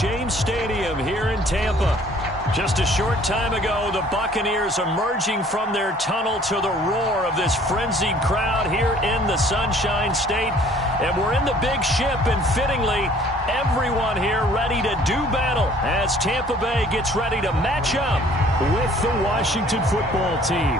James Stadium here in Tampa. Just a short time ago, the Buccaneers emerging from their tunnel to the roar of this frenzied crowd here in the Sunshine State. And we're in the big ship, and fittingly, everyone here ready to do battle as Tampa Bay gets ready to match up with the Washington football team.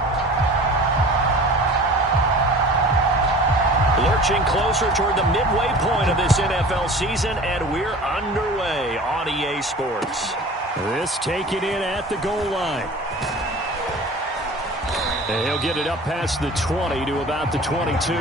Lurching closer toward the midway point of this NFL season, and we're underway on EA Sports. This taken in at the goal line. And he'll get it up past the 20 to about the 22.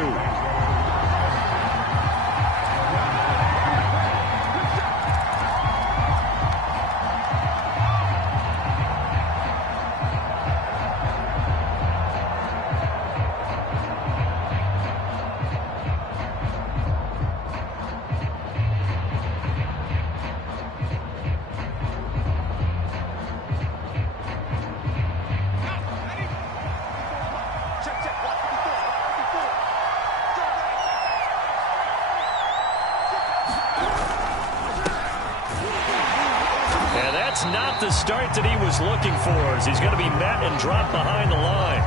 Not the start that he was looking for, as he's going to be met and dropped behind the line.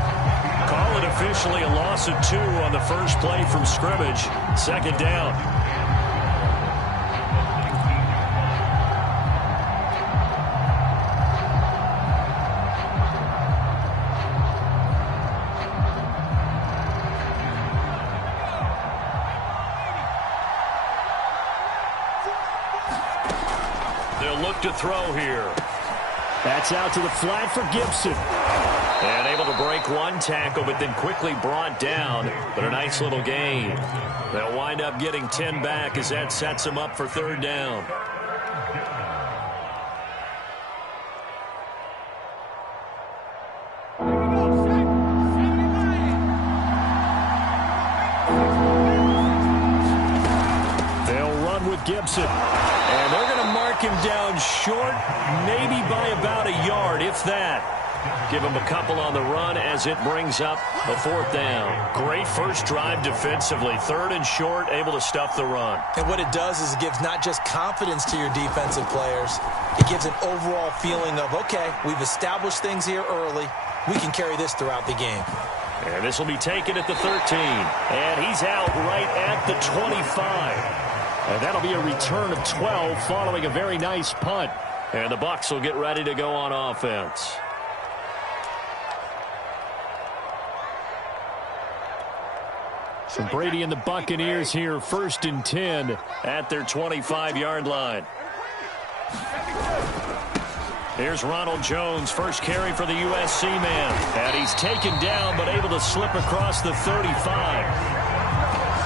Call it officially a loss of 2 on the first play from scrimmage. Second down. They'll look to throw here. That's out to the flat for Gibson. And able to break one tackle, but then quickly brought down. But a nice little gain. They'll wind up getting 10 back as that sets them up for third down. They'll run with Gibson. And they're going to mark him down short, maybe by about a yard, if that. Give him a couple on the run as it brings up a fourth down. Great first drive defensively. Third and short, able to stuff the run. And what it does is it gives not just confidence to your defensive players, it gives an overall feeling of, okay, we've established things here early. We can carry this throughout the game. And this will be taken at the 13. And he's out right at the 25. And that'll be a return of 12 following a very nice punt. And the Bucs will get ready to go on offense. So Brady and the Buccaneers here, 1st and 10 at their 25-yard line. Here's Ronald Jones, first carry for the USC man. And he's taken down, but able to slip across the 35.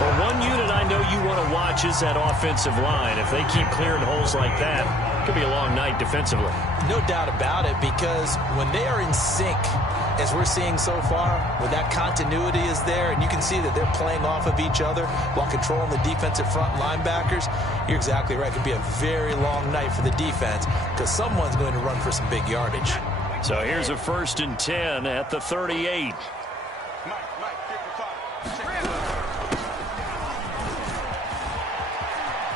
Well, one unit I know you want to watch is that offensive line. If they keep clearing holes like that, it could be a long night defensively. No doubt about it, because when they are in sync, as we're seeing so far, when that continuity is there, and you can see that they're playing off of each other while controlling the defensive front linebackers, you're exactly right. It could be a very long night for the defense because someone's going to run for some big yardage. So here's a 1st and 10 at the 38.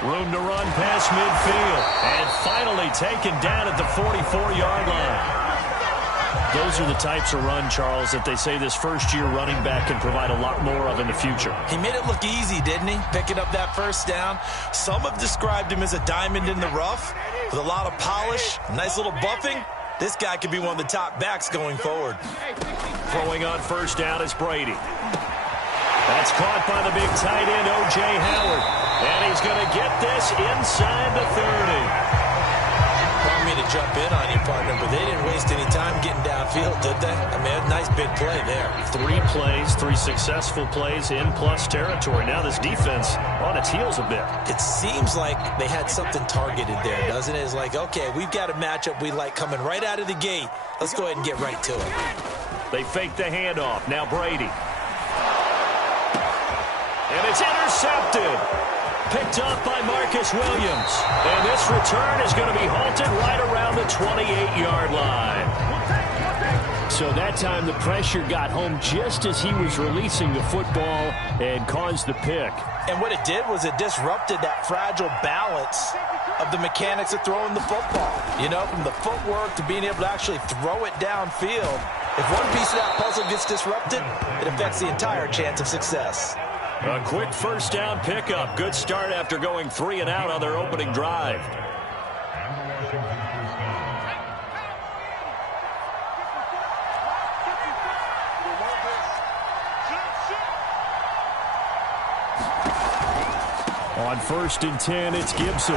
Room to run past midfield. And finally taken down at the 44-yard line. Those are the types of run, Charles, that they say this first-year running back can provide a lot more of in the future. He made it look easy, didn't he? Picking up that first down. Some have described him as a diamond in the rough with a lot of polish, nice little buffing. This guy could be one of the top backs going forward. Throwing on first down is Brady. That's caught by the big tight end, O.J. Howard. And he's going to get this inside the 30. Want me to jump in on you, partner, but they didn't waste any time getting downfield, did they? I mean, a nice big play there. 3 plays, 3 successful plays in plus territory. Now this defense on its heels a bit. It seems like they had something targeted there, doesn't it? It's like, okay, we've got a matchup we like coming right out of the gate. Let's go ahead and get right to it. They fake the handoff. Now Brady. And it's intercepted. Picked up by Marcus Williams. And this return is going to be halted right around the 28-yard line. So that time the pressure got home just as he was releasing the football and caused the pick. And what it did was it disrupted that fragile balance of the mechanics of throwing the football. You know, from the footwork to being able to actually throw it downfield. If one piece of that puzzle gets disrupted, it affects the entire chance of success. A quick first down pickup. Good start after going 3 and out on their opening drive. On 1st and 10, it's Gibson.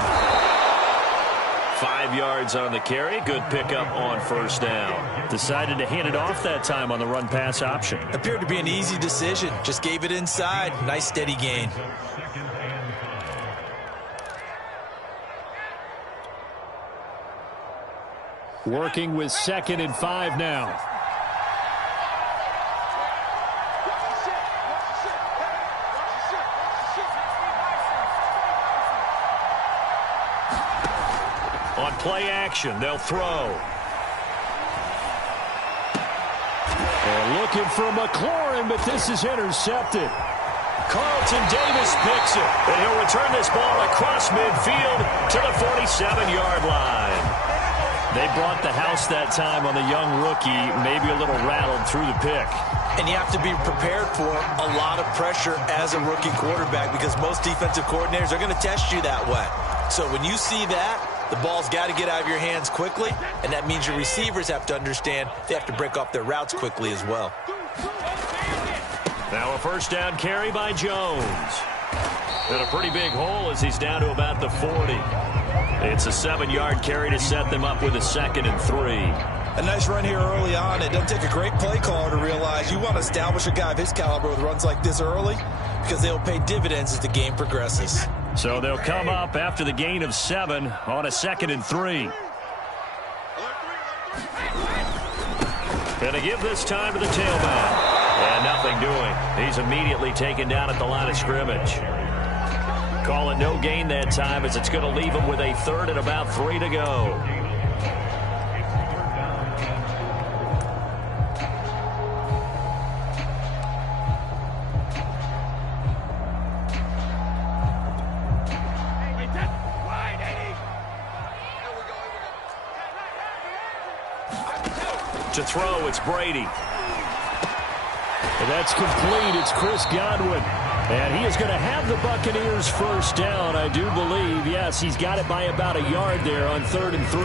5 yards on the carry. Good pickup on 1st down. Decided to hand it off that time on the run-pass option. Appeared to be an easy decision. Just gave it inside. Nice steady gain. Working with 2nd and 5 now. On play action, they'll throw. They're looking for McLaurin, but this is intercepted. Carlton Davis picks it, and he'll return this ball across midfield to the 47-yard line. They brought the house that time on the young rookie, maybe a little rattled through the pick. And you have to be prepared for a lot of pressure as a rookie quarterback because most defensive coordinators are going to test you that way. So when you see that, the ball's got to get out of your hands quickly, and that means your receivers have to understand they have to break off their routes quickly as well. Now a 1st down carry by Jones. And a pretty big hole as he's down to about the 40. It's a 7-yard carry to set them up with a 2nd and 3. A nice run here early on. It doesn't take a great play caller to realize you want to establish a guy of his caliber with runs like this early because they'll pay dividends as the game progresses. So they'll come up after the gain of 7 on a 2nd and 3. Gonna give this time to the tailback. And nothing doing. He's immediately taken down at the line of scrimmage. Call it no gain that time as it's going to leave him with a 3rd and about 3 to go. To throw, it's Brady. And that's complete. It's Chris Godwin. And he is going to have the Buccaneers 1st down, I do believe. Yes, he's got it by about a yard there on 3rd and 3.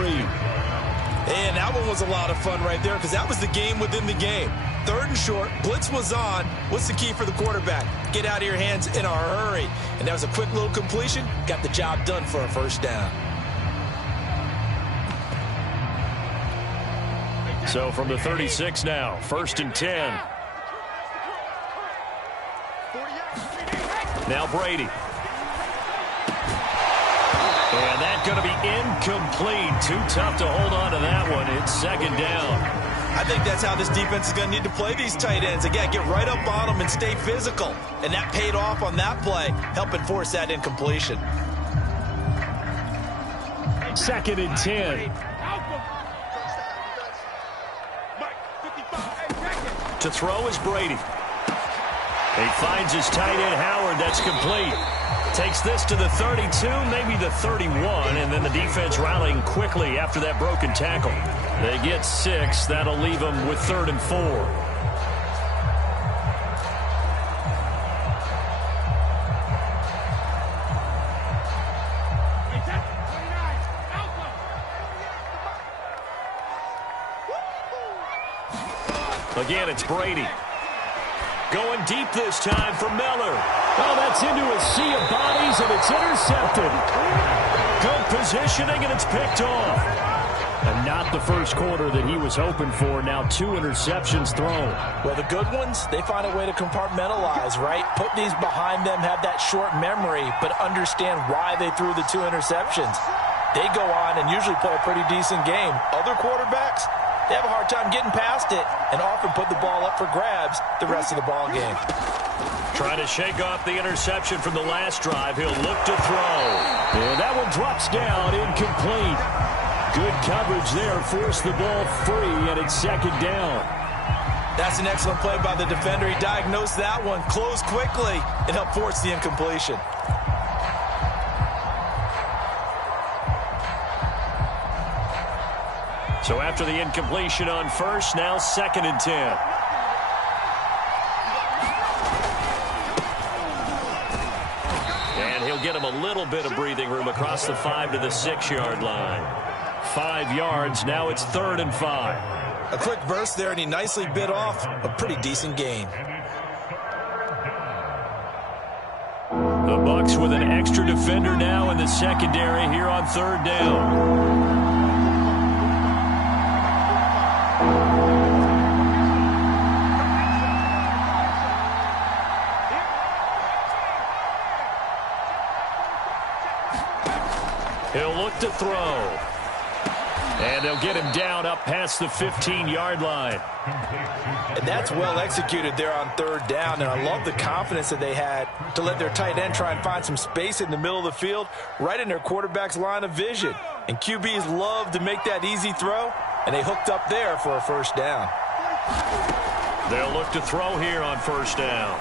And that one was a lot of fun right there because that was the game within the game. 3rd and short, blitz was on. What's the key for the quarterback? Get out of your hands in a hurry. And that was a quick little completion. Got the job done for a 1st down. So from the 36 now, 1st and 10. Now Brady. And that's going to be incomplete. Too tough to hold on to that one. It's 2nd down. I think that's how this defense is going to need to play these tight ends. Again, get right up on them and stay physical. And that paid off on that play, helping force that incompletion. 2nd and 10. To throw is Brady. He finds his tight end, Howard. That's complete. Takes this to the 32, maybe the 31, and then the defense rallying quickly after that broken tackle. They get 6. That'll leave them with 3rd and 4. Again, it's Brady. Going deep this time for Miller. Oh, that's into a sea of bodies, and it's intercepted. Good positioning, and it's picked off. And not the first quarter that he was hoping for. Now 2 interceptions thrown. Well, the good ones, they find a way to compartmentalize, right? Put these behind them, have that short memory, but understand why they threw the 2 interceptions. They go on and usually play a pretty decent game. Other quarterbacks, they have a hard time getting past it and often put the ball up for grabs the rest of the ball game. Trying to shake off the interception from the last drive. He'll look to throw. And that one drops down, incomplete. Good coverage there, forced the ball free, and it's 2nd down. That's an excellent play by the defender. He diagnosed that one, closed quickly, and helped force the incompletion. So after the incompletion on first, now 2nd and 10. And he'll get him a little bit of breathing room across the 5 to the 6-yard line. 5 yards, now it's 3rd and 5. A quick burst there, and he nicely bit off a pretty decent gain. The Bucs with an extra defender now in the secondary here on 3rd down. He'll look to throw. And they'll get him down up past the 15-yard line. And that's well executed there on 3rd down, and I love the confidence that they had to let their tight end try and find some space in the middle of the field, right in their quarterback's line of vision. And QBs love to make that easy throw, and they hooked up there for a 1st down. They'll look to throw here on 1st down.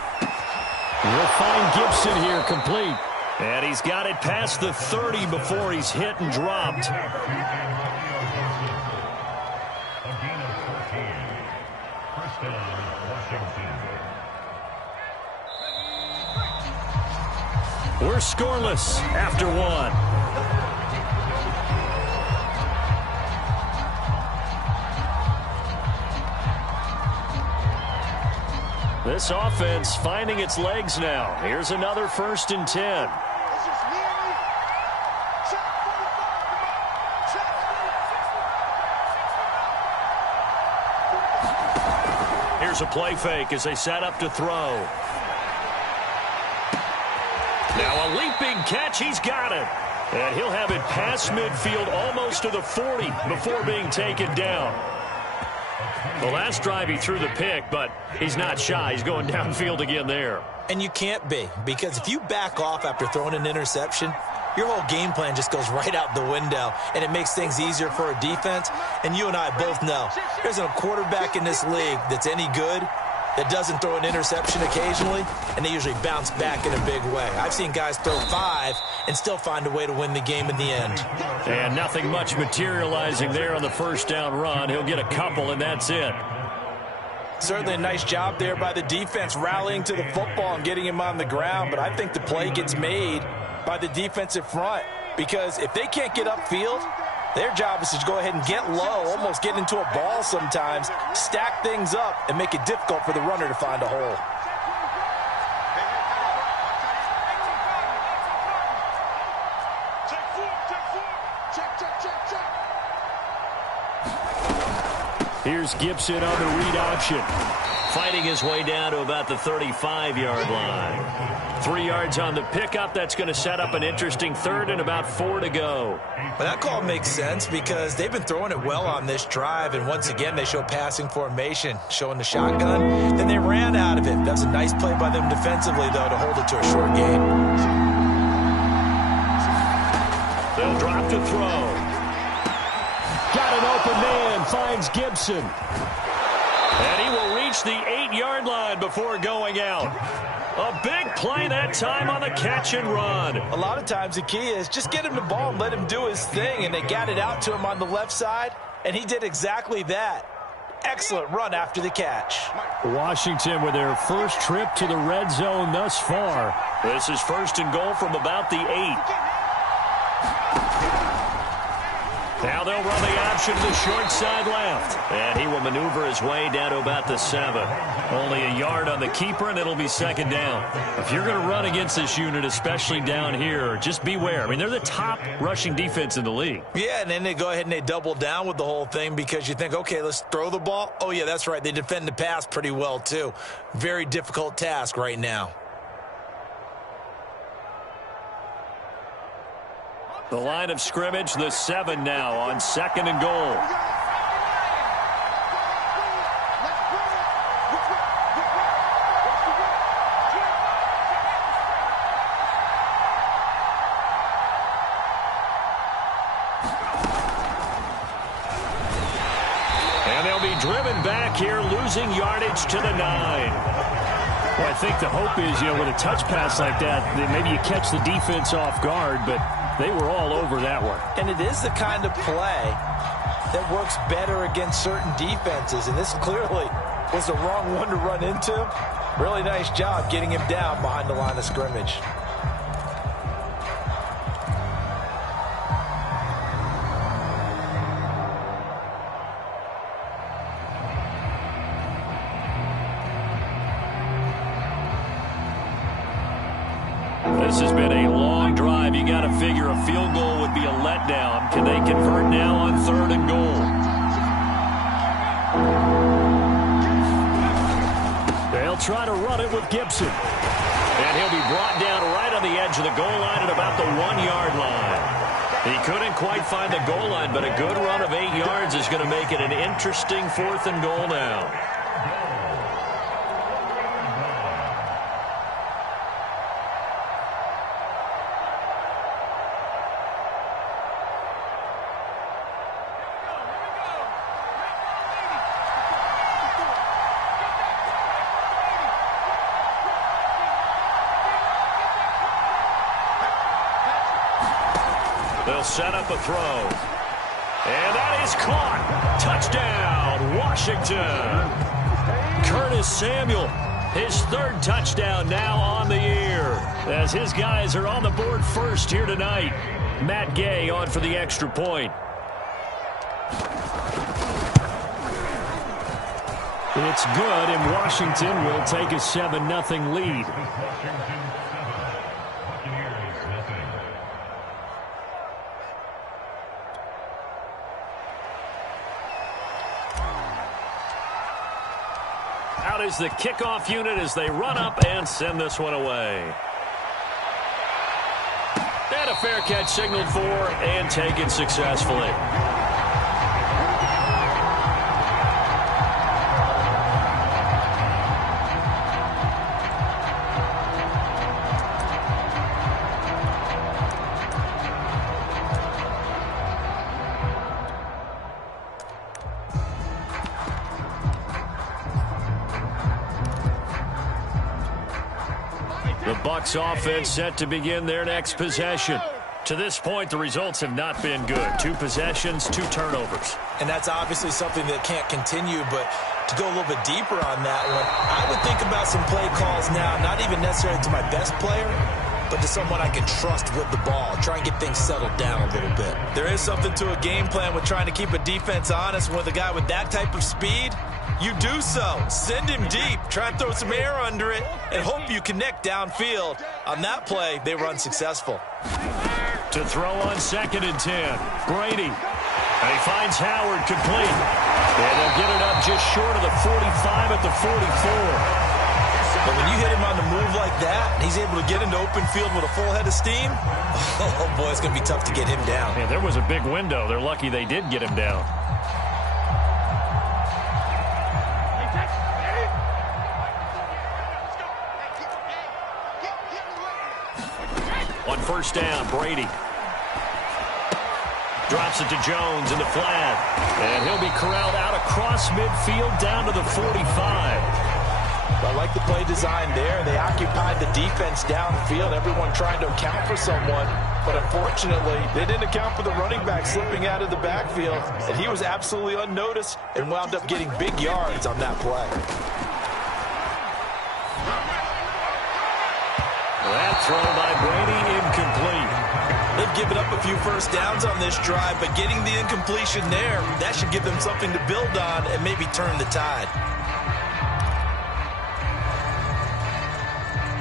We'll find Gibson here complete. And he's got it past the 30 before he's hit and dropped. We're scoreless after 1. This offense finding its legs now. Here's another 1st and 10. Here's a play fake as they set up to throw. Now a leaping catch. He's got it. And he'll have it past midfield almost to the 40 before being taken down. The last drive he threw the pick, but he's not shy. He's going downfield again there. And you can't be, because if you back off after throwing an interception, your whole game plan just goes right out the window, and it makes things easier for a defense. And you and I both know there isn't a quarterback in this league that's any good that doesn't throw an interception occasionally, and they usually bounce back in a big way. I've seen guys throw 5 and still find a way to win the game in the end. And nothing much materializing there on the 1st down run. He'll get a couple, and that's it. Certainly a nice job there by the defense rallying to the football and getting him on the ground, but I think the play gets made by the defensive front, because if they can't get upfield, their job is to go ahead and get low, almost get into a ball sometimes, stack things up, and make it difficult for the runner to find a hole. Here's Gibson on the read option. Fighting his way down to about the 35-yard line. 3 yards on the pickup. That's going to set up an interesting 3rd and about 4 to go. Well, that call makes sense because they've been throwing it well on this drive, and once again they show passing formation, showing the shotgun. Then they ran out of it. That's a nice play by them defensively, though, to hold it to a short game. They'll drop to throw. Got an open man, finds Gibson. And he will reach the 8-yard line before going out. A big play that time on the catch and run. A lot of times the key is just get him the ball and let him do his thing, and they got it out to him on the left side, and he did exactly that. Excellent run after the catch. Washington with their first trip to the red zone thus far. This is 1st and goal from about the 8. Now they'll run the option to the short side left. And he will maneuver his way down to about the 7. Only a yard on the keeper, and it'll be 2nd down. If you're going to run against this unit, especially down here, just beware. I mean, they're the top rushing defense in the league. Yeah, and then they go ahead and they double down with the whole thing because you think, okay, let's throw the ball. Oh, yeah, that's right. They defend the pass pretty well, too. Very difficult task right now. The line of scrimmage, the 7 now on 2nd and goal. And they'll be driven back here, losing yardage to the 9. Well, I think the hope is, with a touch pass like that maybe you catch the defense off guard, but they were all over that one. And it is the kind of play that works better against certain defenses, and this clearly was the wrong one to run into. Really nice job getting him down behind the line of scrimmage. This has been a long drive. You got to figure a field goal would be a letdown. Can they convert now on 3rd and goal? They'll try to run it with Gibson. And he'll be brought down right on the edge of the goal line at about the 1-yard line. He couldn't quite find the goal line, but a good run of 8 yards is going to make it an interesting 4th and goal now. They'll set up a throw. And that is caught. Touchdown, Washington. Curtis Samuel, his 3rd touchdown now on the year, as his guys are on the board first here tonight. Matt Gay on for the extra point. It's good, and Washington will take a 7-0 lead. Out is the kickoff unit as they run up and send this one away. And a fair catch signaled for and taken successfully. The Bucs offense set to begin their next possession. To this point, the results have not been good. 2 possessions, 2 turnovers. And that's obviously something that can't continue, but to go a little bit deeper on that one, I would think about some play calls now, not even necessarily to my best player, but to someone I can trust with the ball. Try and get things settled down a little bit. There is something to a game plan with trying to keep a defense honest. With a guy with that type of speed, you do so. Send him deep. Try and throw some air under it and hope you connect downfield. On that play, they were unsuccessful. To throw on 2nd and 10, Brady. And he finds Howard complete. And they'll get it up just short of the 45 at the 44. But when you hit him on the move like that, and he's able to get into open field with a full head of steam, oh boy, it's going to be tough to get him down. Yeah, there was a big window. They're lucky they did get him down. On 1st down, Brady drops it to Jones in the flat. And he'll be corralled out across midfield down to the 45. I like the play design there. They occupied the defense downfield, everyone trying to account for someone. But unfortunately, they didn't account for the running back slipping out of the backfield. And he was absolutely unnoticed and wound up getting big yards on that play. That throw by Brady incomplete. They've given up a few first downs on this drive, but getting the incompletion there, that should give them something to build on and maybe turn the tide.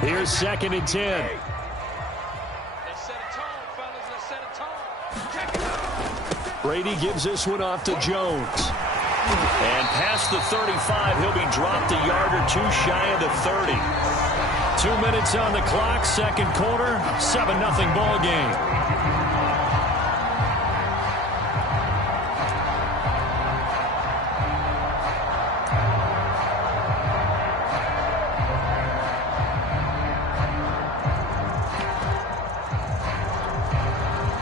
Here's 2nd and 10. They set a tone, fellas. They set a tone. Brady gives this one off to Jones. And past the 35, he'll be dropped a yard or 2 shy of the 30. 2 minutes on the clock, 2nd quarter, 7-0 ball game.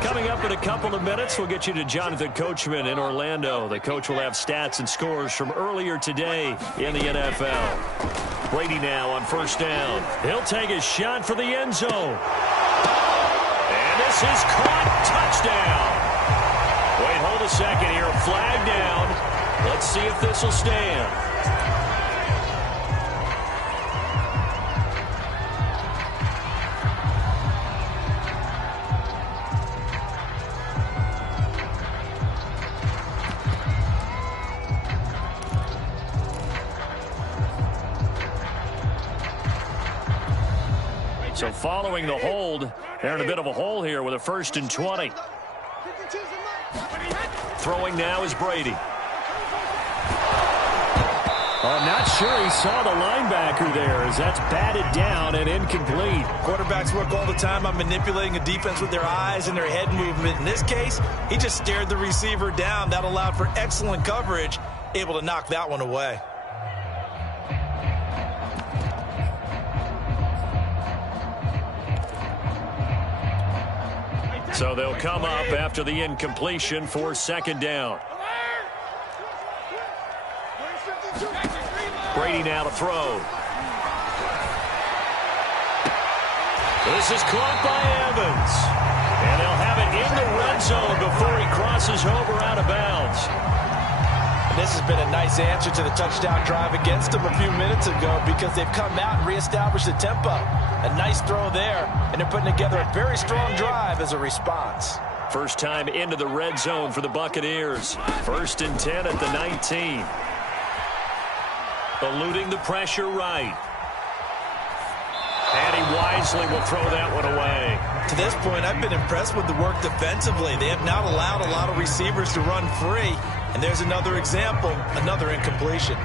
Coming up in a couple of minutes, we'll get you to Jonathan Coachman in Orlando. The coach will have stats and scores from earlier today in the NFL. Brady now on 1st down. He'll take a shot for the end zone. And this is caught. Touchdown. Wait, hold the second here. Flag down. Let's see if this will stand. So following the hold, they're in a bit of a hole here with a 1st and 20. Throwing now is Brady. I'm not sure he saw the linebacker there as that's batted down and incomplete. Quarterbacks work all the time on manipulating a defense with their eyes and their head movement. In this case, he just stared the receiver down. That allowed for excellent coverage, able to knock that one away. So they'll come up after the incompletion for 2nd down. Brady now to throw. This is caught by Evans. And they'll have it in the red zone before he crosses over out of bounds. And this has been a nice answer to the touchdown drive against them a few minutes ago because they've come out and reestablished the tempo. A nice throw there, and they're putting together a very strong drive as a response. First time into the red zone for the Buccaneers. 1st and 10 at the 19. Eluding the pressure right. And he wisely will throw that one away. To this point, I've been impressed with the work defensively. They have not allowed a lot of receivers to run free. And there's another example, another incompletion.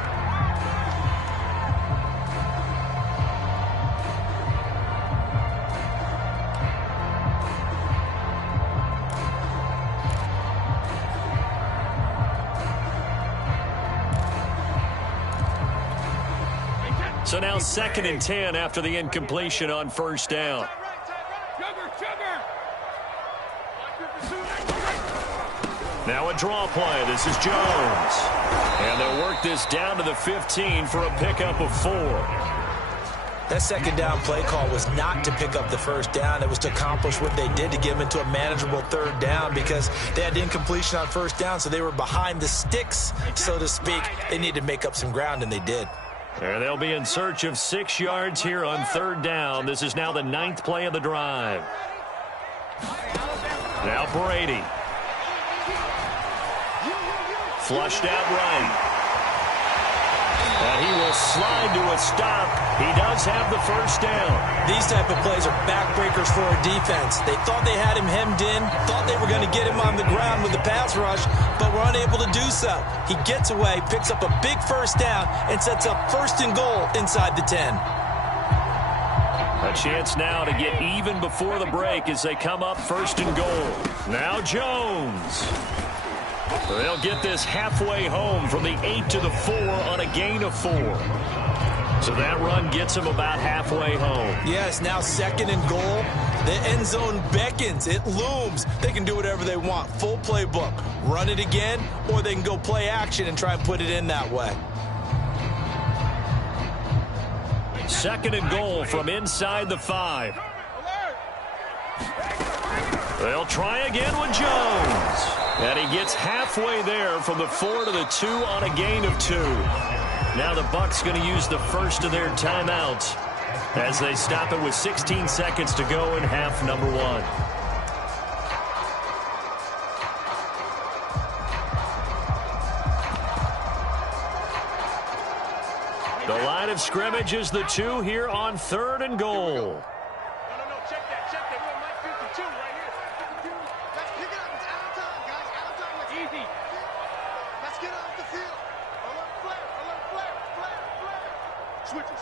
So now 2nd and 10 after the incompletion on 1st down. Now a draw play. This is Jones. And they'll work this down to the 15 for a pickup of 4. That 2nd down play call was not to pick up the 1st down. It was to accomplish what they did to get them into a manageable 3rd down because they had incompletion on 1st down, so they were behind the sticks, so to speak. They needed to make up some ground, and they did. And they'll be in search of 6 yards here on 3rd down. This is now the 9th play of the drive. Now Brady. Flushed out right. And he will slide to a stop. He does have the 1st down. These type of plays are backbreakers for a defense. They thought they had him hemmed in, thought they were going to get him on the ground with the pass rush, but were unable to do so. He gets away, picks up a big 1st down, and sets up 1st and goal inside the 10. A chance now to get even before the break as they come up 1st and goal. Now Jones. They'll get this halfway home from the 8 to the 4 on a gain of 4. So that run gets them about halfway home. Yes, now 2nd and goal. The end zone beckons. It looms. They can do whatever they want. Full playbook. Run it again, or they can go play action and try and put it in that way. 2nd and goal from inside the 5. They'll try again with Jones. And he gets halfway there from the 4 to the 2 on a gain of 2. Now the Bucs going to use the first of their timeouts as they stop it with 16 seconds to go in half number 1. The line of scrimmage is the 2 here on 3rd and goal. Check that. We're on Mike 52 right here. Let's pick it up. It's out of time, guys. Out of time. Let's easy. Let's get off the field. Alert flare. Switch it.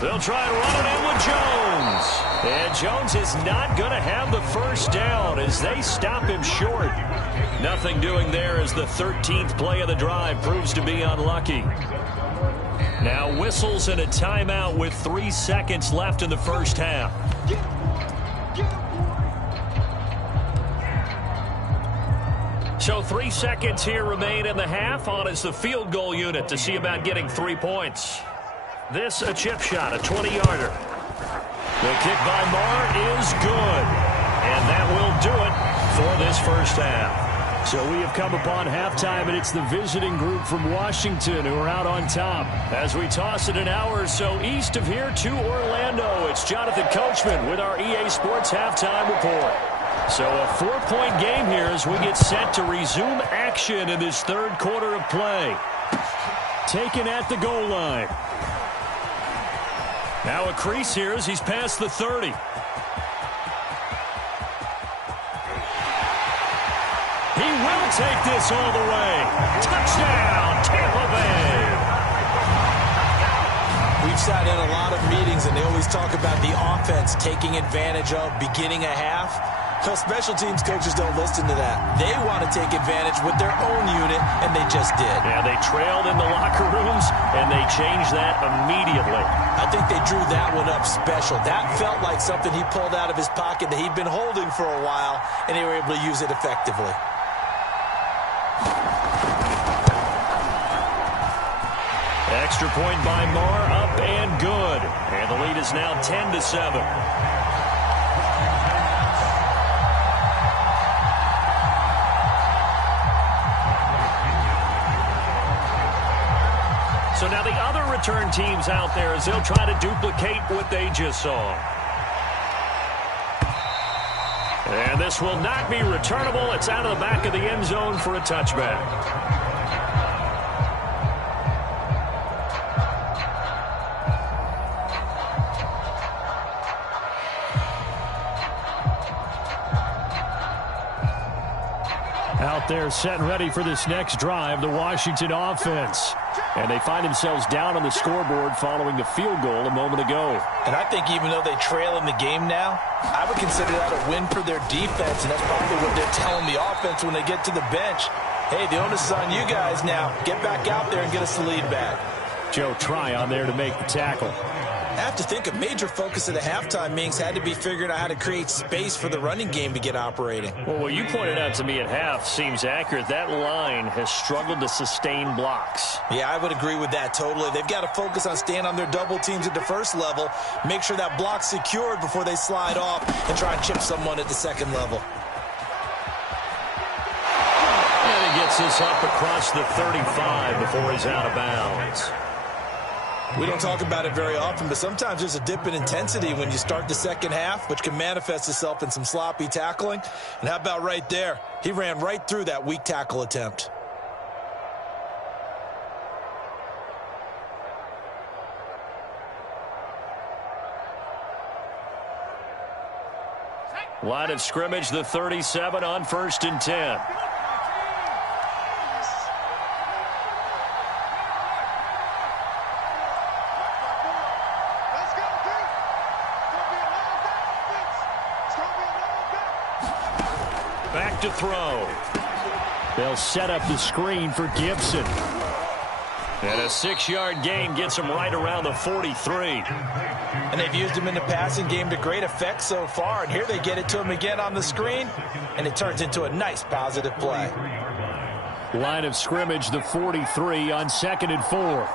They'll try and run it in with Jones. And Jones is not going to have the 1st down as they stop him short. Nothing doing there as the 13th play of the drive proves to be unlucky. Now whistles and a timeout with 3 seconds left in the 1st half. So 3 seconds here remain in the half. On is the field goal unit to see about getting 3 points. This a chip shot, a 20-yarder. The kick by Marr is good. And that will do it for this 1st half. So we have come upon halftime, and it's the visiting group from Washington who are out on top. As we toss it an hour or so east of here to Orlando, it's Jonathan Coachman with our EA Sports halftime report. So a 4-point game here as we get set to resume action in this third quarter of play. Taken at the goal line. Now a crease here as he's past the 30. He will take this all the way. Touchdown, Tampa Bay. We've sat in a lot of meetings, and they always talk about the offense taking advantage of beginning a half. So special teams coaches don't listen to that. They want to take advantage with their own unit, and they just did. Yeah, they trailed in the locker rooms, and they changed that immediately. I think they drew that one up special. That felt like something he pulled out of his pocket that he'd been holding for a while, and they were able to use it effectively. Extra point by Marr, up and good. And the lead is now 10-7. So now the other return teams out there as they'll try to duplicate what they just saw. And this will not be returnable. It's out of the back of the end zone for a touchback. Out there set and ready for this next drive, the Washington offense. And they find themselves down on the scoreboard following a field goal a moment ago. And I think even though they trail in the game now, I would consider that a win for their defense, and that's probably what they're telling the offense when they get to the bench. Hey, the onus is on you guys now. Get back out there and get us the lead back. Joe Tryon there to make the tackle. I have to think a major focus of the halftime meetings had to be figuring out how to create space for the running game to get operating. Well, what you pointed out to me at half seems accurate. That line has struggled to sustain blocks. Yeah, I would agree with that totally. They've got to focus on staying on their double teams at the first level, make sure that block's secured before they slide off and try and chip someone at the second level. And he gets this up across the 35 before he's out of bounds. We don't talk about it very often, but sometimes there's a dip in intensity when you start the second half, which can manifest itself in some sloppy tackling. And how about right there? He ran right through that weak tackle attempt. Line of scrimmage, the 37 on 1st and 10. Back to throw. They'll set up the screen for Gibson. And a 6-yard gain gets him right around the 43. And they've used him in the passing game to great effect so far. And here they get it to him again on the screen, and it turns into a nice positive play. Line of scrimmage, the 43 on 2nd and 4.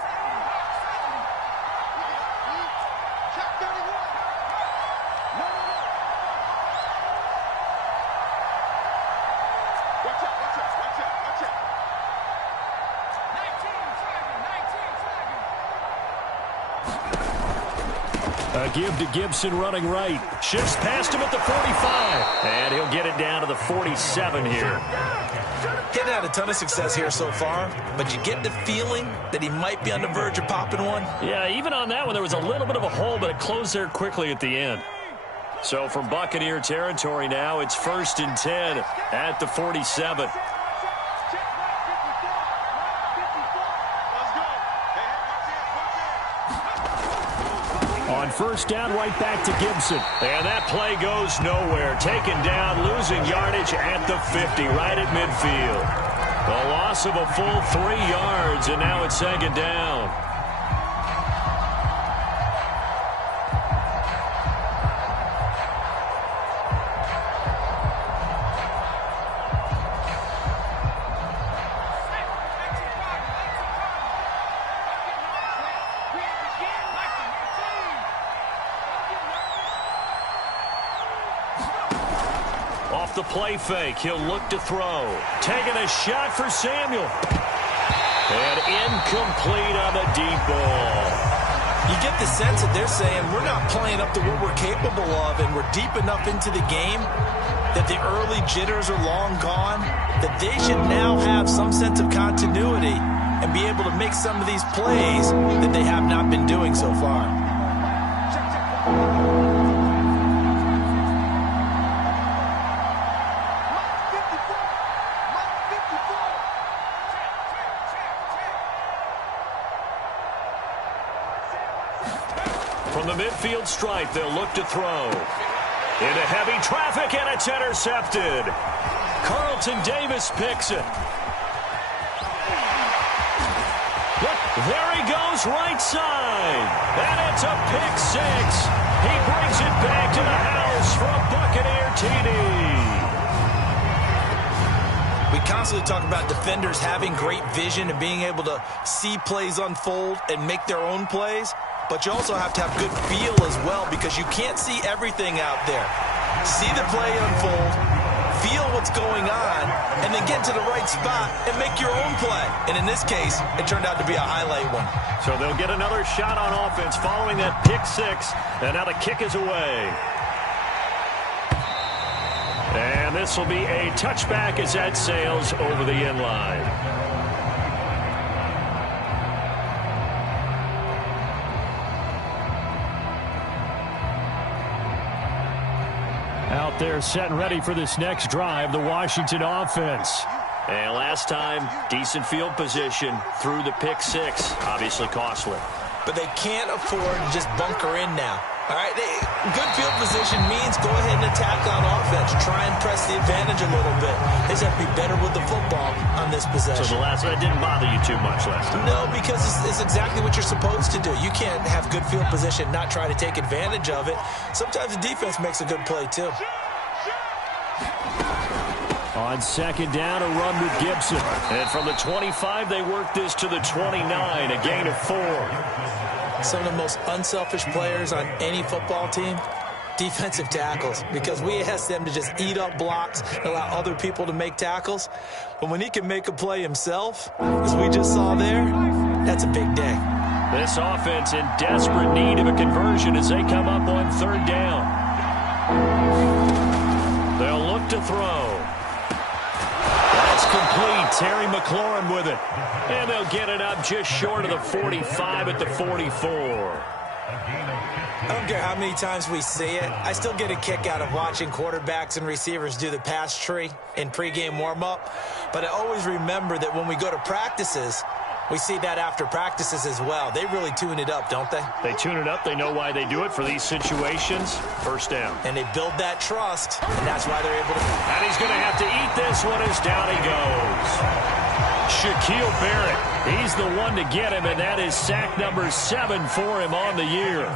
A give to Gibson running right. Shifts past him at the 45. And he'll get it down to the 47 here. Getting had a ton of success here so far, but you get the feeling that he might be on the verge of popping one. Yeah, even on that one, there was a little bit of a hole, but it closed there quickly at the end. So from Buccaneer territory now, it's 1st and 10 at the 47. On 1st down, right back to Gibson. And that play goes nowhere. Taken down, losing yardage at the 50, right at midfield. A loss of a full 3 yards, and now it's 2nd down. the play fake. He'll look to throw. Taking a shot for Samuel. And incomplete on the deep ball. You get the sense that they're saying we're not playing up to what we're capable of, and we're deep enough into the game that the early jitters are long gone, that they should now have some sense of continuity and be able to make some of these plays that they have not been doing so far. From the midfield stripe, they'll look to throw. Into heavy traffic, and it's intercepted. Carlton Davis picks it. Look, there he goes, right side. And it's a pick six. He brings it back to the house for a Buccaneer TD. We constantly talk about defenders having great vision and being able to see plays unfold and make their own plays. But you also have to have good feel as well, because you can't see everything out there. See the play unfold, feel what's going on, and then get to the right spot and make your own play. And in this case, it turned out to be a highlight one. So they'll get another shot on offense following that pick six. And now the kick is away. And this will be a touchback as that sails over the end line. Out there set and ready for this next drive, the Washington offense. And last time, decent field position through the pick six. Obviously costly. But they can't afford to just bunker in now. All right, good field position means go ahead and attack on offense. Try and press the advantage a little bit. They just have to be better with the football on this possession. So the last one didn't bother you too much last time? No, because it's exactly what you're supposed to do. You can't have good field position, not try to take advantage of it. Sometimes the defense makes a good play, too. On second down, a run with Gibson. And from the 25, they work this to the 29, a gain of 4. Some of the most unselfish players on any football team, defensive tackles, because we ask them to just eat up blocks and allow other people to make tackles. But when he can make a play himself, as we just saw there, that's a big day. This offense in desperate need of a conversion as they come up on third down. They'll look to throw. That's complete. Terry McLaurin with it. And they'll get it up just short of the 45 at the 44. I don't care how many times we see it. I still get a kick out of watching quarterbacks and receivers do the pass tree in pregame warm-up. But I always remember that when we go to practices, we see that after practices as well. They really tune it up, don't they? They tune it up. They know why they do it for these situations. First down. And they build that trust, and that's why they're able to. And he's going to have to eat this one as down he goes. Shaquille Barrett, he's the one to get him, and that is sack number 7 for him on the year.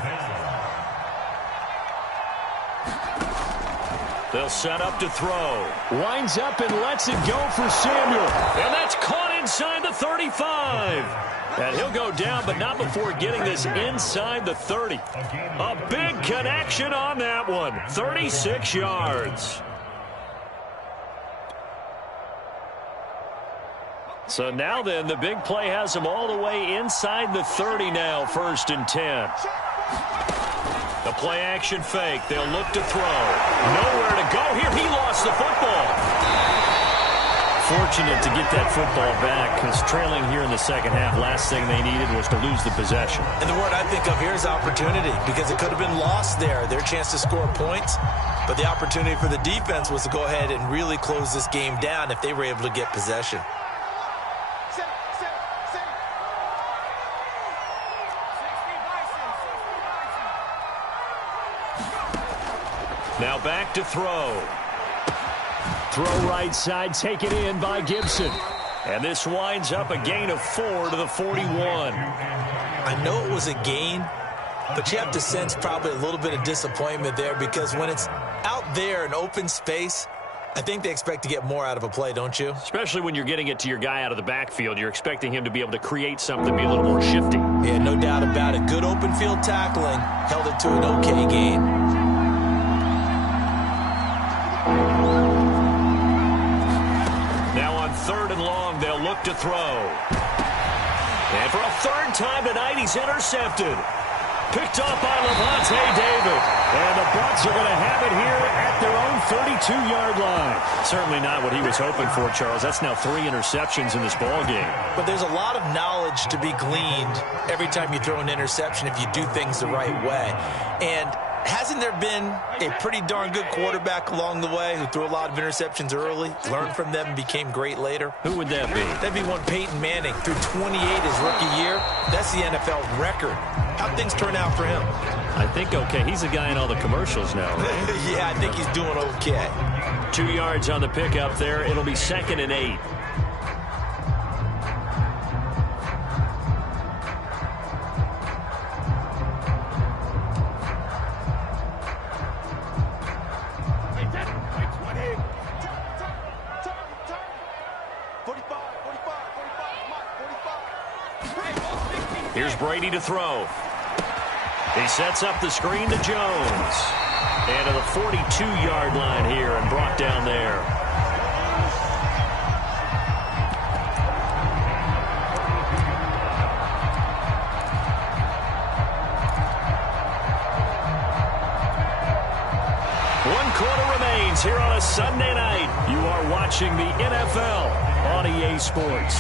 They'll set up to throw. Winds up and lets it go for Samuel. And that's caught inside the 35. And he'll go down, but not before getting this inside the 30. A big connection on that one. 36 yards. So now then, the big play has him all the way inside the 30 now, 1st and 10. The play action fake. They'll look to throw. Nowhere to go here. He lost the football. Fortunate to get that football back, because trailing here in the second half, last thing they needed was to lose the possession. And the word I think of here is opportunity, because it could have been lost there. Their chance to score points. But the opportunity for the defense was to go ahead and really close this game down if they were able to get possession. Now back to throw. Throw right side, taken in by Gibson. And this winds up a gain of 4 to the 41. I know it was a gain, but you have to sense probably a little bit of disappointment there, because when it's out there in open space, I think they expect to get more out of a play, don't you? Especially when you're getting it to your guy out of the backfield. You're expecting him to be able to create something, be a little more shifty. Yeah, no doubt about it. Good open field tackling, held it to an okay gain. 3rd and long, they'll look to throw. And for a 3rd time tonight, he's intercepted. Picked off by Levante David. And the Bucs are going to have it here at their own 32-yard line. Certainly not what he was hoping for, Charles. That's now 3 interceptions in this ball game. But there's a lot of knowledge to be gleaned every time you throw an interception if you do things the right way. And hasn't there been a pretty darn good quarterback along the way who threw a lot of interceptions early, learned from them, and became great later? Who would that be? That'd be one Peyton Manning. Threw 28 his rookie year. That's the NFL record. How'd things turn out for him? I think okay. He's the guy in all the commercials now, right? Yeah, I think he's doing okay. 2 yards on the pickup there. It'll be 2nd and 8. Here's Brady to throw. He sets up the screen to Jones. And to the 42-yard line here and brought down there. One quarter remains here on a Sunday night. You are watching the NFL on EA Sports.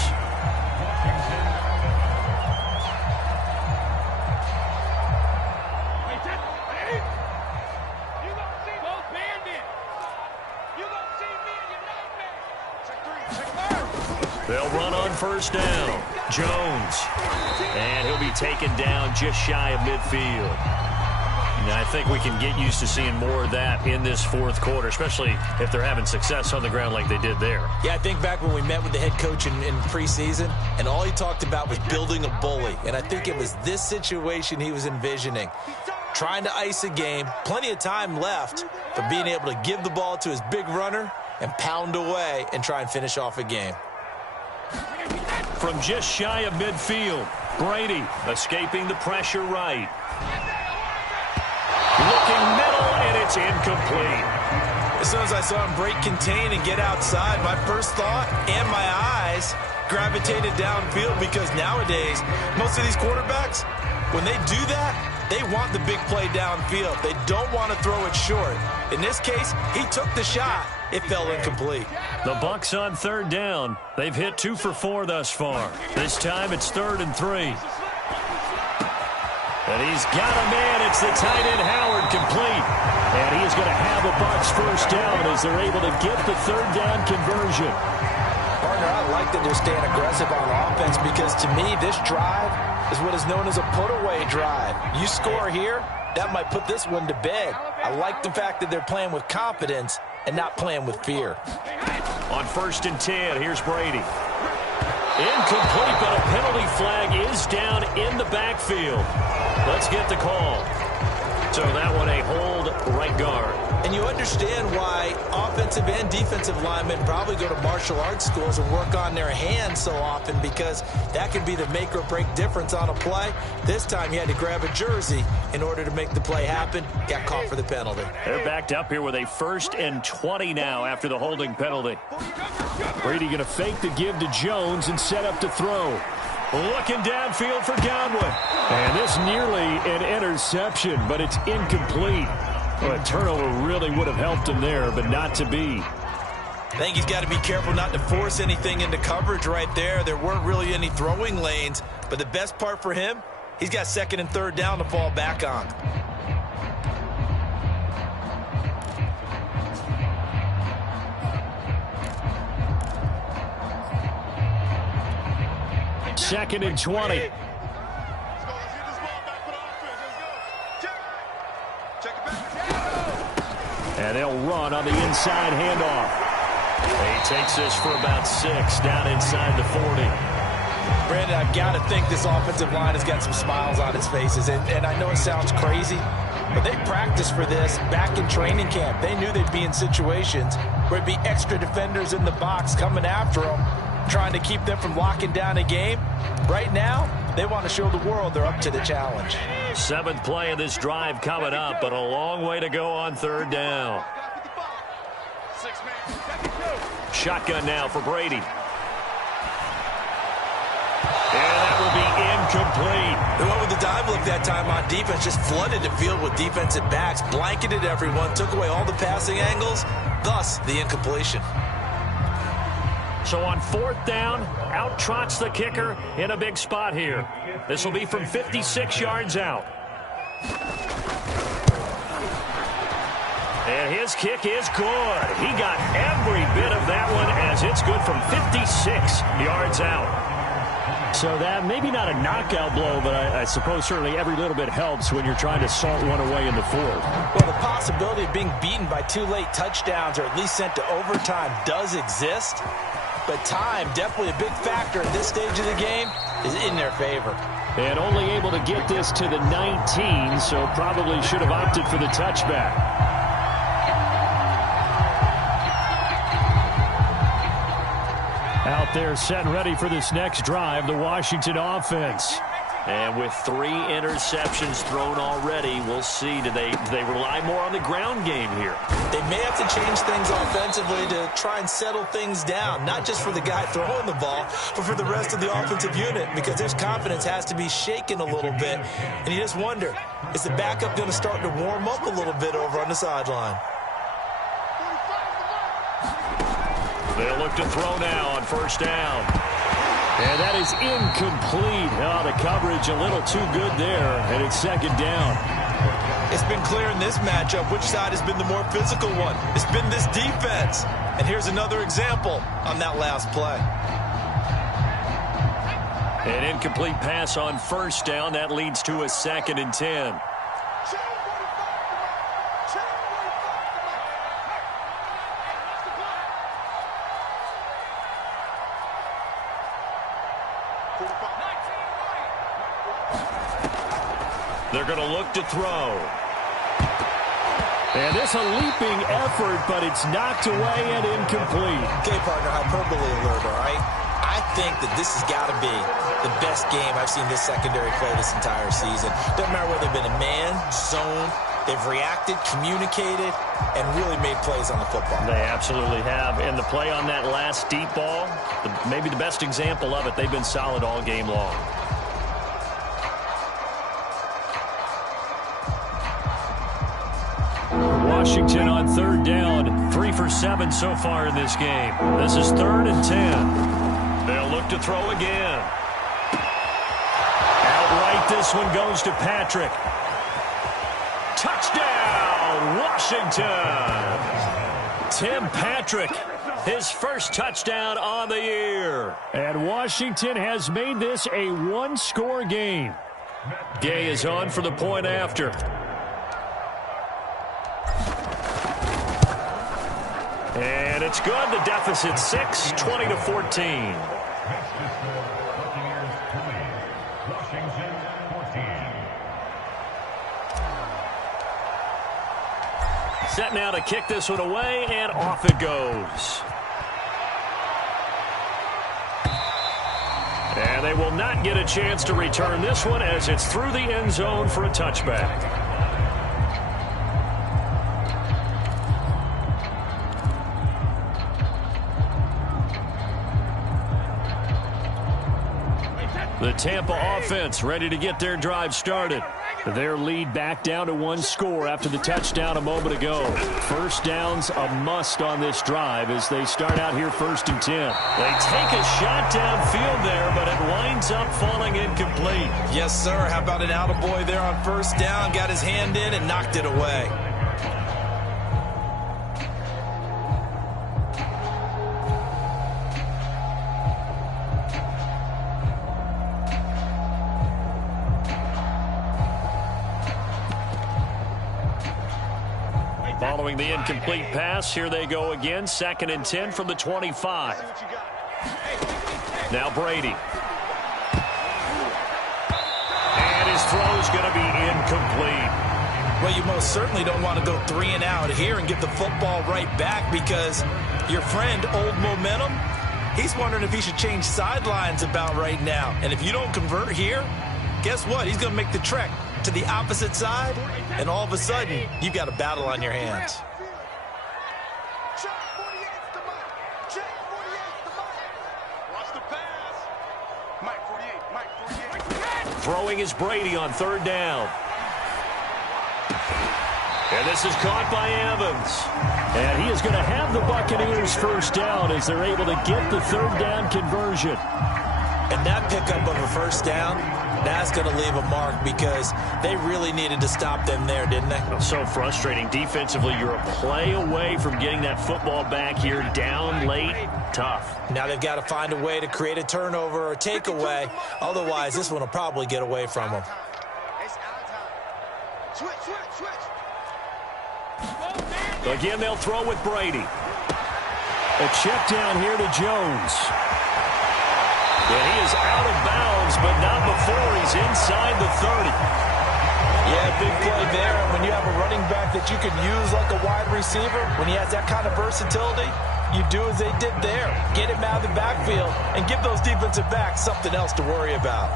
They'll run on 1st down. Jones. And he'll be taken down just shy of midfield. Now, I think we can get used to seeing more of that in this 4th quarter, especially if they're having success on the ground like they did there. Yeah, I think back when we met with the head coach in preseason, and all he talked about was building a bully. And I think it was this situation he was envisioning. Trying to ice a game, plenty of time left, but being able to give the ball to his big runner and pound away and try and finish off a game. From just shy of midfield, Brady escaping the pressure right. Looking middle, and it's incomplete. As soon as I saw him break contain and get outside, my first thought and my eyes gravitated downfield, because nowadays, most of these quarterbacks, when they do that, they want the big play downfield. They don't want to throw it short. In this case, he took the shot. It fell incomplete. The Bucs on 3rd down. They've hit 2 for 4 thus far. This time it's 3rd and 3. And he's got a man. It's the tight end Howard, complete. And he is going to have a Bucs 1st down as they're able to get the 3rd down conversion. Partner, I like that they're staying aggressive on offense, because to me, this drive is what is known as a put-away drive. You score here, that might put this one to bed. I like the fact that they're playing with confidence and not playing with fear. On 1st and 10, here's Brady. Incomplete, but a penalty flag is down in the backfield. Let's get the call. So that one a hold right guard. And you understand why offensive and defensive linemen probably go to martial arts schools and work on their hands so often, because that can be the make or break difference on a play. This time he had to grab a jersey in order to make the play happen. Got caught for the penalty. They're backed up here with a 1st and 20 now after the holding penalty. Brady going to fake the give to Jones and set up to throw. Looking downfield for Godwin. And this nearly an interception, but it's incomplete. Well, a turnover really would have helped him there, but not to be. I think he's got to be careful not to force anything into coverage right there. There weren't really any throwing lanes, but the best part for him, he's got 2nd and 3rd down to fall back on. Second and 20. And they'll run on the inside handoff. He takes this for about 6 down inside the 40. Brandon, I've got to think this offensive line has got some smiles on its faces. And I know it sounds crazy, but they practiced for this back in training camp. They knew they'd be in situations where it'd be extra defenders in the box coming after them, trying to keep them from locking down a game. Right now, they want to show the world they're up to the challenge. 7th play of this drive coming up, but a long way to go on 3rd down. Shotgun now for Brady. And that will be incomplete. They went with the dive look that time on defense, just flooded the field with defensive backs, blanketed everyone, took away all the passing angles, thus the incompletion. So on 4th down, out trots the kicker in a big spot here. This will be from 56 yards out. And his kick is good. He got every bit of that one as it's good from 56 yards out. So that maybe not a knockout blow, but I suppose certainly every little bit helps when you're trying to salt one away in the 4th. Well, the possibility of being beaten by 2 late touchdowns or at least sent to overtime does exist. But time, definitely a big factor at this stage of the game, is in their favor. And only able to get this to the 19, so probably should have opted for the touchback. Out there set and ready for this next drive, the Washington offense. And with 3 interceptions thrown already, we'll see. Do they rely more on the ground game here? They may have to change things offensively to try and settle things down, not just for the guy throwing the ball, but for the rest of the offensive unit, because his confidence has to be shaken a little bit. And you just wonder, is the backup going to start to warm up a little bit over on the sideline? They'll look to throw now on 1st down. And that is incomplete. Oh, the coverage a little too good there, and it's 2nd down. It's been clear in this matchup which side has been the more physical one. It's been this defense. And here's another example on that last play. An incomplete pass on 1st down. That leads to a 2nd and 10. They're going to look to throw. And this a leaping effort, but it's knocked away and incomplete. Okay, partner, hyperbole alert, all right? I think that this has got to be the best game I've seen this secondary play this entire season. Doesn't matter whether they've been a man, zone, they've reacted, communicated, and really made plays on the football. They absolutely have. And the play on that last deep ball, maybe the best example of it, they've been solid all game long. Washington on 3rd down, 3 for 7 so far in this game. This is 3rd and 10. They'll look to throw again. Outright, this one goes to Patrick. Touchdown, Washington. Tim Patrick, his first touchdown on the year. And Washington has made this a 1-score game. Gay is on for the point after. And it's good. The deficit 6, 20-14. Set now to kick this one away, and off it goes. And they will not get a chance to return this one as it's through the end zone for a touchback. The Tampa offense ready to get their drive started. Their lead back down to 1 score after the touchdown a moment ago. 1st down's a must on this drive as they start out here 1st and 10. They take a shot downfield there, but it winds up falling incomplete. Yes, sir. How about an attaboy there on 1st down? Got his hand in and knocked it away. Following the incomplete pass, here they go again. 2nd and 10 from the 25. Now Brady. And his throw's going to be incomplete. Well, you most certainly don't want to go 3 and out here and get the football right back because your friend, Old Momentum, he's wondering if he should change sidelines about right now. And if you don't convert here, guess what? He's going to make the trek to the opposite side, and all of a sudden, you've got a battle on your hands. Watch the pass. Mike 48, Mike 48. Throwing is Brady on third down. And this is caught by Evans. And he is going to have the Buccaneers first down as they're able to get the third down conversion. And that pickup of a first down, that's going to leave a mark because they really needed to stop them there, didn't they? So frustrating. Defensively, you're a play away from getting that football back here down late. Tough. Now they've got to find a way to create a turnover or takeaway. Otherwise, this one will probably get away from them. It's out of time. Switch, switch, switch. Again, they'll throw with Brady. A check down here to Jones. And he is out of bounds, but not before he's inside the 30. Yeah, big play there. And when you have a running back that you can use like a wide receiver, when he has that kind of versatility, you do as they did there. Get him out of the backfield and give those defensive backs something else to worry about.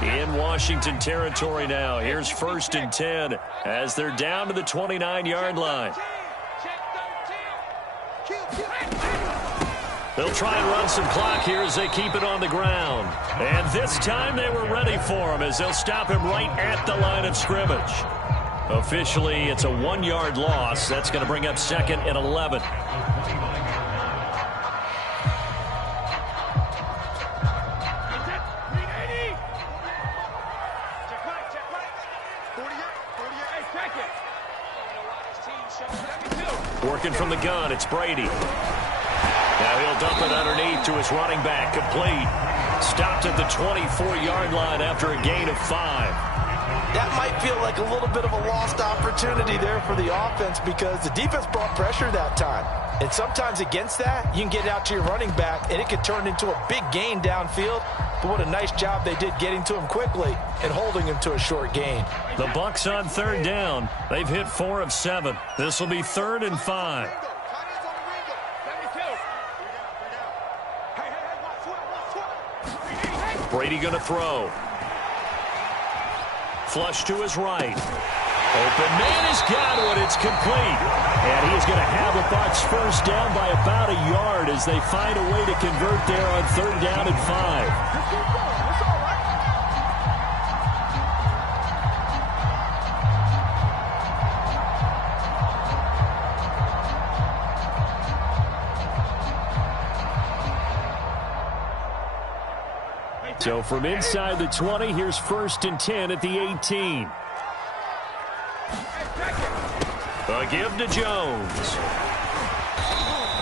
In Washington territory now. Here's 1st and 10 as they're down to the 29-yard line. They'll try and run some clock here as they keep it on the ground. And this time they were ready for him as they'll stop him right at the line of scrimmage. Officially, it's a 1-yard loss. That's going to bring up 2nd and 11. Working from the gun, it's Brady. Now he'll dump it underneath to his running back, complete. Stopped at the 24-yard line after a gain of 5. That might feel like a little bit of a lost opportunity there for the offense because the defense brought pressure that time. And sometimes against that, you can get out to your running back, and it could turn into a big gain downfield. But what a nice job they did getting to him quickly and holding him to a short gain. The Bucs on third down. They've hit 4 of 7. This will be 3rd and 5. Brady going to throw. Flush to his right. Open man has got one. It's complete. And he is going to have the Bucs first down by about a yard as they find a way to convert there on 3rd down and 5. So from inside the 20, here's 1st and 10 at the 18. A give to Jones.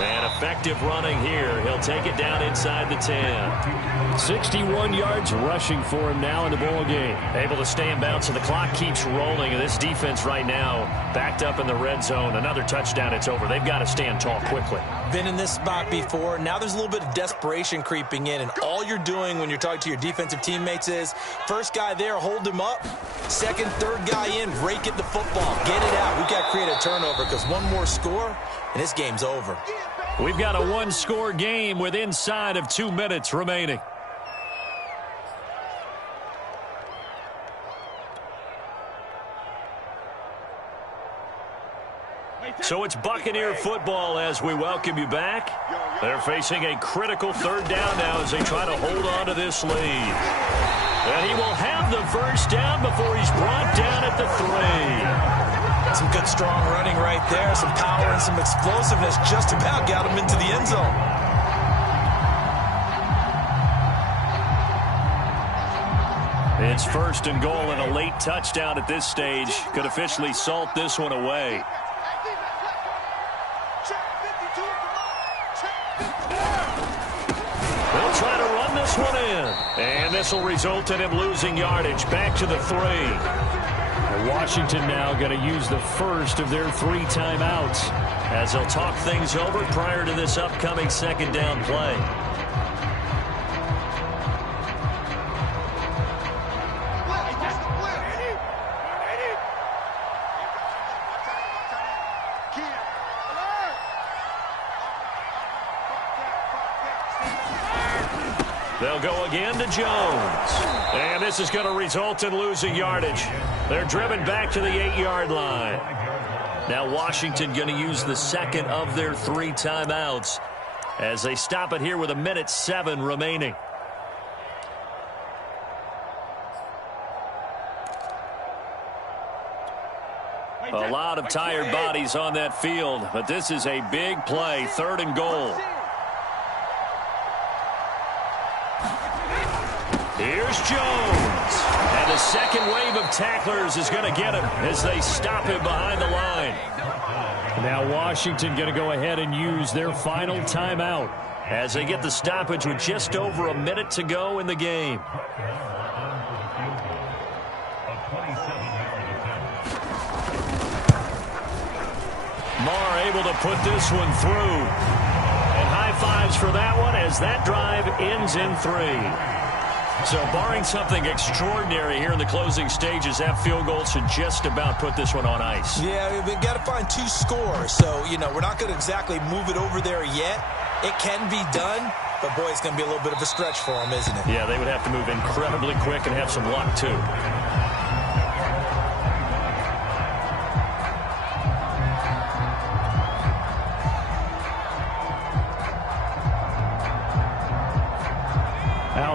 And effective running here. He'll take it down inside the 10. 61 yards rushing for him now in the ball game. Able to stay in bounds, so the clock keeps rolling. And this defense right now backed up in the red zone. Another touchdown, it's over. They've got to stand tall quickly. Been in this spot before. Now there's a little bit of desperation creeping in. And all you're doing when you're talking to your defensive teammates is, first guy there, hold him up. Second, third guy in, rake at the football. Get it out. We've got to create a turnover because one more score, and this game's over. We've got a one-score game with inside of 2 minutes remaining. So it's Buccaneer football as we welcome you back. They're facing a critical 3rd down now as they try to hold on to this lead. And he will have the first down before he's brought down at the 3. Some good, strong running right there. Some power and some explosiveness just about got him into the end zone. It's 1st and goal, and a late touchdown at this stage could officially salt this one away. They'll try to run this one in. And this will result in him losing yardage back to the 3. Washington now going to use the first of their 3 timeouts as they'll talk things over prior to this upcoming 2nd down play. They'll go again to Jones. And this is going to result in losing yardage. They're driven back to the 8-yard line. Now Washington going to use the second of their 3 timeouts as they stop it here with 1:07 remaining. A lot of tired bodies on that field, but this is a big play, 3rd and goal. Here's Jones. And the second wave of tacklers is going to get him as they stop him behind the line. Now Washington going to go ahead and use their final timeout as they get the stoppage with just over 1 minute to go in the game. Marr able to put this one through. And high fives for that one as that drive ends in 3. So barring something extraordinary here in the closing stages, that field goal should just about put this one on ice. Yeah, we've got to find 2 scores. So, we're not going to exactly move it over there yet. It can be done, but, boy, it's going to be a little bit of a stretch for them, isn't it? Yeah, they would have to move incredibly quick and have some luck, too.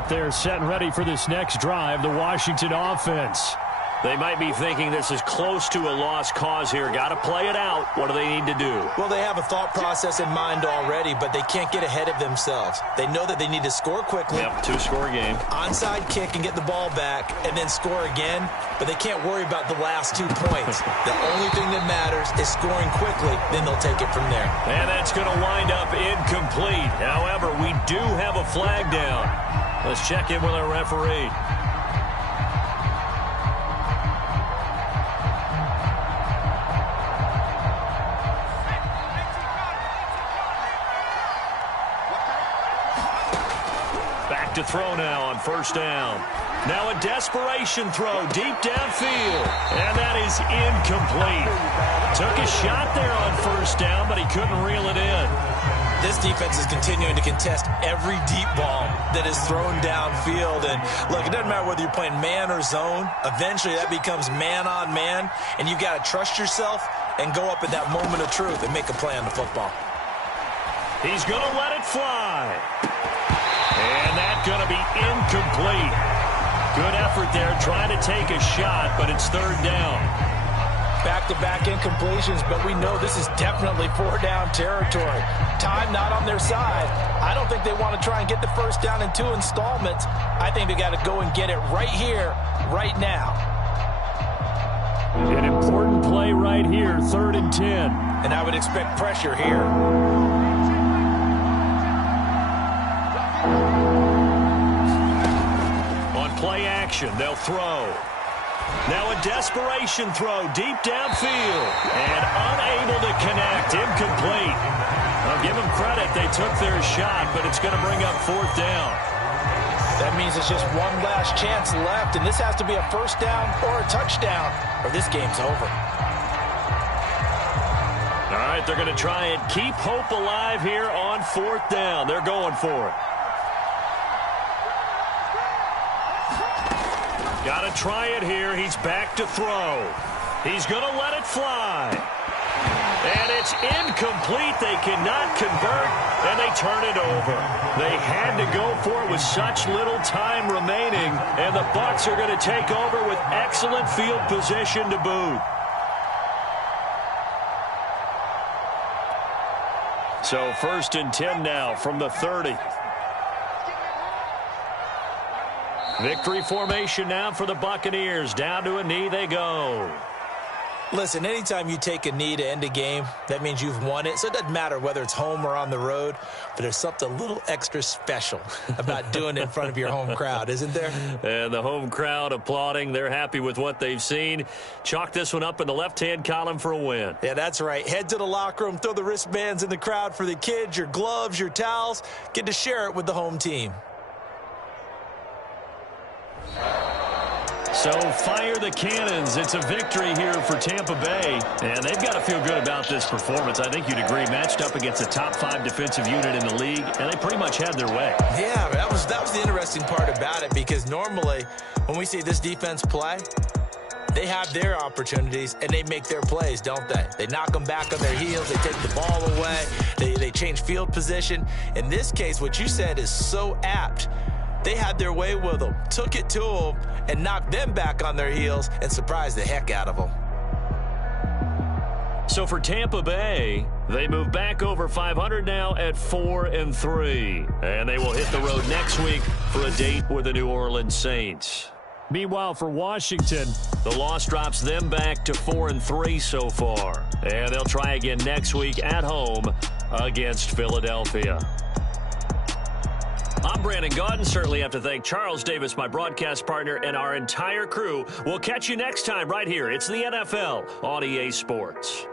out there set and ready for this next drive, the Washington offense. They might be thinking this is close to a lost cause here. Got to play it out. What do they need to do? Well, they have a thought process in mind already, but they can't get ahead of themselves. They know that they need to score quickly. Yep, 2-score game. Onside kick and get the ball back and then score again, but they can't worry about the last 2 points. The only thing that matters is scoring quickly, then they'll take it from there. And that's going to wind up incomplete. However, we do have a flag down. Let's check in with our referee. Back to throw now on first down. Now a desperation throw deep downfield. And that is incomplete. Took a shot there on first down, but he couldn't reel it in. This defense is continuing to contest every deep ball that is thrown downfield. And, look, it doesn't matter whether you're playing man or zone. Eventually that becomes man on man, and you've got to trust yourself and go up at that moment of truth and make a play on the football. He's going to let it fly. And that's going to be incomplete. Good effort there trying to take a shot, but it's third down. Back-to-back incompletions, but we know this is definitely 4-down territory. Time not on their side. I don't think they want to try and get the first down in 2 installments. I think they got to go and get it right here, right now. An important play right here, 3rd and 10. And I would expect pressure here. On play action, they'll throw. Now a desperation throw deep downfield. And unable to connect. Incomplete. I'll give them credit. They took their shot, but it's going to bring up 4th down. That means it's just one last chance left, and this has to be a first down or a touchdown, or this game's over. All right, they're going to try and keep hope alive here on 4th down. They're going for it. Got to try it here. He's back to throw. He's going to let it fly. And it's incomplete. They cannot convert, and they turn it over. They had to go for it with such little time remaining, and the Bucs are going to take over with excellent field position to boot. So 1st and 10 now from the 30. Victory formation now for the Buccaneers. Down to a knee they go. Listen, anytime you take a knee to end a game, that means you've won it. So it doesn't matter whether it's home or on the road, but there's something a little extra special about doing it in front of your home crowd, isn't there? And the home crowd applauding. They're happy with what they've seen. Chalk this one up in the left-hand column for a win. Yeah, that's right. Head to the locker room, throw the wristbands in the crowd for the kids, your gloves, your towels. Get to share it with the home team. So fire the cannons. It's a victory here for Tampa Bay. And they've got to feel good about this performance. I think you'd agree. Matched up against a top 5 defensive unit in the league, and they pretty much had their way. Yeah, that was the interesting part about it, because normally when we see this defense play, they have their opportunities, and they make their plays, don't they? They knock them back on their heels. They take the ball away. They change field position. In this case, what you said is so apt. They had their way with them, took it to them, and knocked them back on their heels and surprised the heck out of them. So for Tampa Bay, they move back over 500 now at 4-3. And they will hit the road next week for a date with the New Orleans Saints. Meanwhile, for Washington, the loss drops them back to 4-3 so far. And they'll try again next week at home against Philadelphia. I'm Brandon Gaudin. Certainly have to thank Charles Davis, my broadcast partner, and our entire crew. We'll catch you next time right here. It's the NFL on EA Sports.